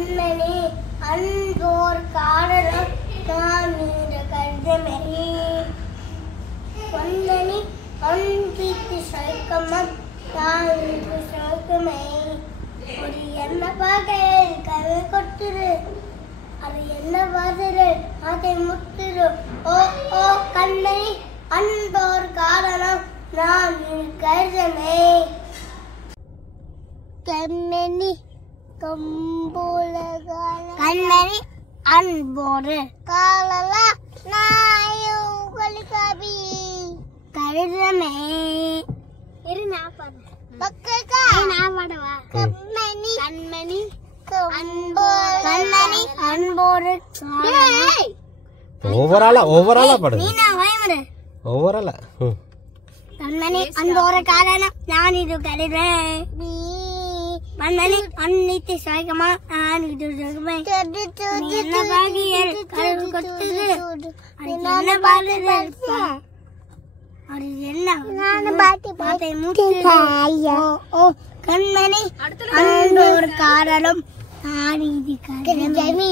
கண்மணி அன்போர் காரணம் நான் இந்த கருதமணி பொன்னணி அன்பீத்து சைக்கமம் நான் இந்த சைக்கமை ஒரு என்ன பாகையில் கவி கொட்டுரு அது என்ன பாதரு அதை முத்துரு ஓ ஓ கண்மணி அன்போர் காரணம் நான் இந்த கருதமை கண்மணி கண்மணி அன்போடு காலலா நாயும் கலிகாபி கருதமே இரு நான் பாடு பக்கக்கா நான் பாடவா கண்மணி கண்மணி அன்போடு கண்மணி அன்போடு ஓவராலா பாடு நீ நான் வாய்மடு ஓவராலா கண்மணி அன்போடு காரணம் நான் இது கருதேன் மண்ணி அன்னித்து சாய்க்கமா நான் இது ஜகமே என்ன பாகியல் கரு கொட்டுது அது என்ன பாடுது அது என்ன நான் பாட்டை மூட்டு ஓ கண்மணி அன்போர் காரணம் நான் இது கருதமே